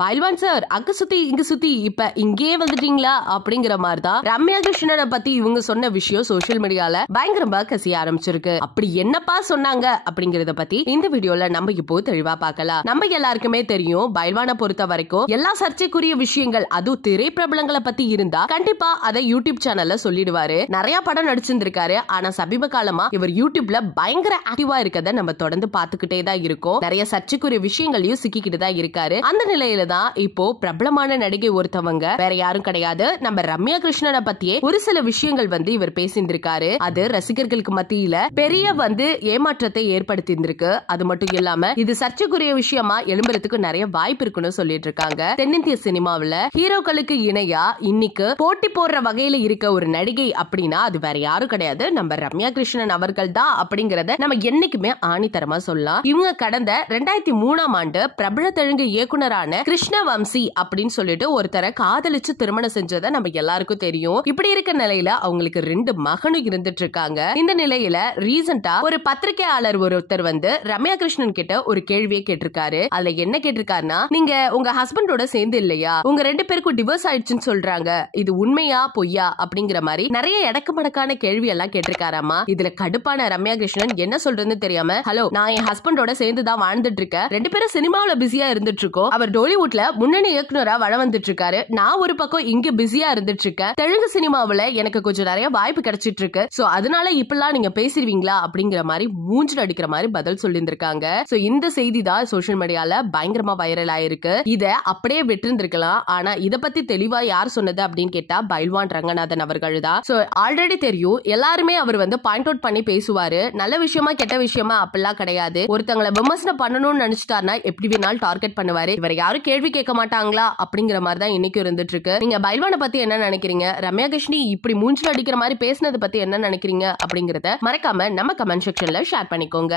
பைல்வான் sir அங்க சுத்தி இங்க சுத்தி இப்ப இங்கே வந்துட்டீங்களா அப்படிங்கிற மாதிரிதான் ரம்யா கிருஷ்ணனை பத்தி இவங்க சொன்ன விஷயம் சோசியல் மீடியால பயங்கரமா கசிய ஆரம்பிச்சிருக்கு. அப்படி என்னப்பா சொன்னாங்க அப்படிங்கறத பத்தி இந்த வீடியோல நம்ம இப்போ தெளிவா பார்க்கலாம். நம்ம எல்லாருக்குமே தெரியும் பைல்வானை பொறுத்த வரைக்கும் எல்லா சர்ச்சைக்குரிய விஷயங்கள் அதுவும் திரை பிரபலங்களை பத்தி இருந்தா கண்டிப்பா அதை யூடியூப் சேனல்ல சொல்லிடுவாரு. நிறைய படம் நடிச்சிருந்திருக்காரு. ஆனா சமீப காலமா இவர் யூடியூப்ல பயங்கர ஆக்டிவா இருக்கத நம்ம தொடர்ந்து பாத்துக்கிட்டே தான் இருக்கோம். நிறைய சர்ச்சைக்குரிய விஷயங்களையும் சிக்கிக்கிட்டு தான் இருக்காரு. அந்த நிலையில தான் இப்போ பிரபலமான நடிகை ஒருத்தவங்க வேற யாரும் கிடையாது நம்ம ரம்யா கிருஷ்ணனை பத்தியே ஒரு சில விஷயங்கள் இவர் பேசியிருந்திருக்காரு. அது ரசிகர்களுக்கு மத்தியில பெரிய ஏமாற்றத்தை ஏற்படுத்தி இருந்திருக்கு. அது மட்டும் இல்லாம இது சர்ச்சைக்குரிய விஷயமா எழும்புறதுக்கு நிறைய வாய்ப்பு இருக்குன்னு சொல்லிட்டு இருக்காங்க. தென்னிந்திய சினிமாவில ஹீரோக்களுக்கு இணையா இன்னைக்கு போட்டி போடுற வகையில இருக்க ஒரு நடிகை அப்படின்னா அது வேற யாரும் கிடையாது நம்ம ரம்யா கிருஷ்ணன் அவர்கள் தான் அப்படிங்கறத நம்ம என்னைக்குமே ஆணித்தரமா சொல்லலாம். இவங்க கடந்த 2003ஆம் ஆண்டு பிரபல தெலுங்கு இயக்குனரான கிருஷ்ணவம்சி அப்படின்னு சொல்லிட்டு ஒருத்தரை காதலிச்சு திருமணம் செஞ்சதை நம்ம எல்லாருக்கும் தெரியும். இப்படி இருக்க நிலையில அவங்களுக்கு 2 மகனும் இருந்துட்டு இருக்காங்க. இந்த நிலையில ரீசெண்டா ஒரு பத்திரிகையாளர் ஒருத்தர் ரம்யா கிருஷ்ணன் கிட்ட ஒரு கேள்வியை கேட்டிருக்காரு. அதுல என்ன கேட்டிருக்காருன்னா, நீங்க உங்க ஹஸ்பண்டோட சேர்ந்து இல்லையா, உங்க 2 பேருக்கும் டிவோர்ஸ் ஆயிடுச்சுன்னு சொல்றாங்க, இது உண்மையா பொய்யா அப்படிங்கிற மாதிரி நிறைய எடக்கமடக்கான கேள்வி எல்லாம் கேட்டிருக்காராமா. இதுல கடுப்பான ரம்யா கிருஷ்ணன் என்ன சொல்றதுன்னு தெரியாம, ஹலோ நான் என் ஹஸ்பண்டோட சேர்ந்து தான் வாழ்ந்துட்டு இருக்கேன், 2 பேரும் சினிமாவில பிஸியா இருந்துட்டு இருக்கோம், அவர் டோலிவுட்ல முன்னணி இயக்குனரா வள வந்துட்டு இருக்காரு, நான் ஒரு பக்கம் இங்க பிஸியா இருந்துட்டு இருக்கேன், தெலுங்கு சினிமாவில எனக்கு கொஞ்சம் நிறைய வாய்ப்பு கிடைச்சிட்டு இருக்கு, சோ அதனால இப்பெல்லாம் நீங்க பேசிடுவீங்களா அப்படிங்கிற மாதிரி மூஞ்சில் அடிக்கிற மாதிரி பதில் சொல்லியிருந்திருக்காங்க. சோ இந்த செய்தி தான் சோசியல் மீடியால பயங்கரமா வைரல் ஆயிருக்கு. இத அப்படியே விட்டுருந்திருக்கலாம். ஆனா இத பத்தி தெளிவா யார் சொன்னது அப்படின்னு கேட்டா பைல்வான் ரங்கநாதன் அவர்கள் தான். சோ ஆல்ரெடி தெரியும் எல்லாருமே அவர் பாயிண்ட் அவுட் பண்ணி பேசுவாரு. நல்ல விஷயமா கெட்ட விஷயமா அப்படிலாம் கிடையாது. ஒருத்தங்களை விமர்சனம் பண்ணணும்னு நினைச்சிட்டாருன்னா எப்படி வேணாலும் டார்கெட் பண்ணுவாரு. இவர் யாரும் கேள்வி கேட்க மாட்டாங்களா அப்படிங்கிற மாதிரி தான் இன்னைக்கு இருந்துட்டு இருக்கு. நீங்க பைல்வானை பத்தி என்ன நினைக்கிறீங்க, ரம்யா கிருஷ்ணி இப்படி மூஞ்சில் அடிக்கிற மாதிரி பேசினது பத்தி என்ன நினைக்கிறீங்க அப்படிங்கறத மறக்காம நம்ம கமெண்ட் செக்ஷன்ல ஷேர் பண்ணிக்கோங்க.